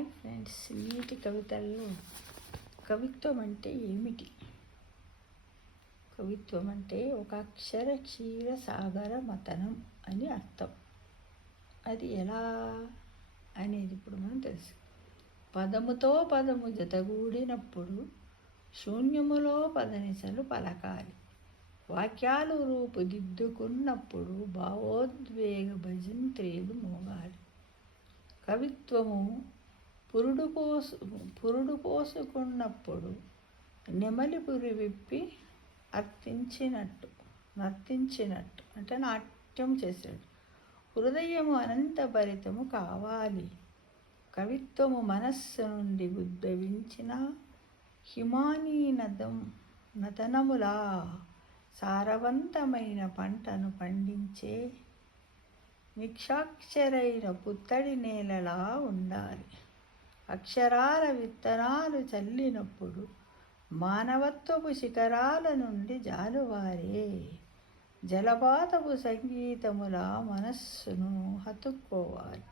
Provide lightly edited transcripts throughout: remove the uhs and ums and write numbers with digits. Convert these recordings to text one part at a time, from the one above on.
Hi friends, నీటి కవితల్లో కవిత్వం అంటే ఏమిటి? కవిత్వం అంటే ఒక అక్షర క్షీర సాగర మతనం అని అర్థం. అది ఎలా అనేది ఇప్పుడు మనం తెలుసు. పదముతో పదము జతగూడినప్పుడు శూన్యములో పదనిసలు పలకాలి. వాక్యాలు రూపుదిద్దుకున్నప్పుడు భావోద్వేగ భజంత్రీలు మోగాలి. కవిత్వము పురుడు పోసుకున్నప్పుడు నెమలి పురి విప్పి నర్తించినట్టు అంటే నాట్యం చేశాడు. హృదయము అనంత భరితము కావాలి. కవిత్వము మనస్సు నుండి ఉద్భవించిన హిమానీ నతనములా సారవంతమైన పంటను పండించే నిక్షాక్షరైన పుత్తడి నేలలా ఉండాలి. అక్షరాల విత్తనాలు చల్లినప్పుడు మానవత్వపు శిఖరాల నుండి జాలువారే జలపాతపు సంగీతములా మనస్సును హత్తుకోవాలి.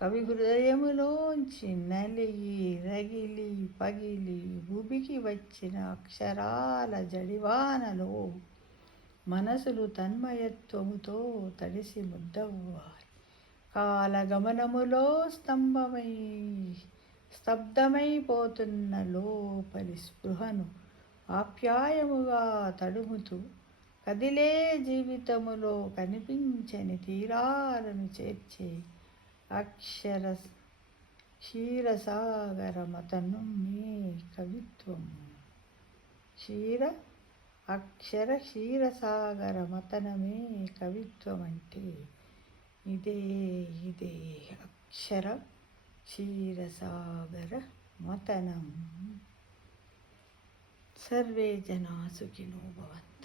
కవి హృదయములోంచి నలిగి రగిలి పగిలి ఉబికి వచ్చిన అక్షరాల జడివానలో మనసులు తన్మయత్వముతో తడిసి ముద్దవ్వాలి. కాలగమనములో స్తబ్దమైపోతున్న లోపలి స్పృహను ఆప్యాయముగా తడుముతూ కదిలే జీవితములో కనిపించని తీరాలను చేర్చే అక్షర క్షీరసాగర మతనమే కవిత్వం. అక్షర క్షీరసాగర మతనమే కవిత్వం అంటే ఇదే అక్షర క్షీరసాగర మతనం. సర్వే జనా సుఖినో భవంతు.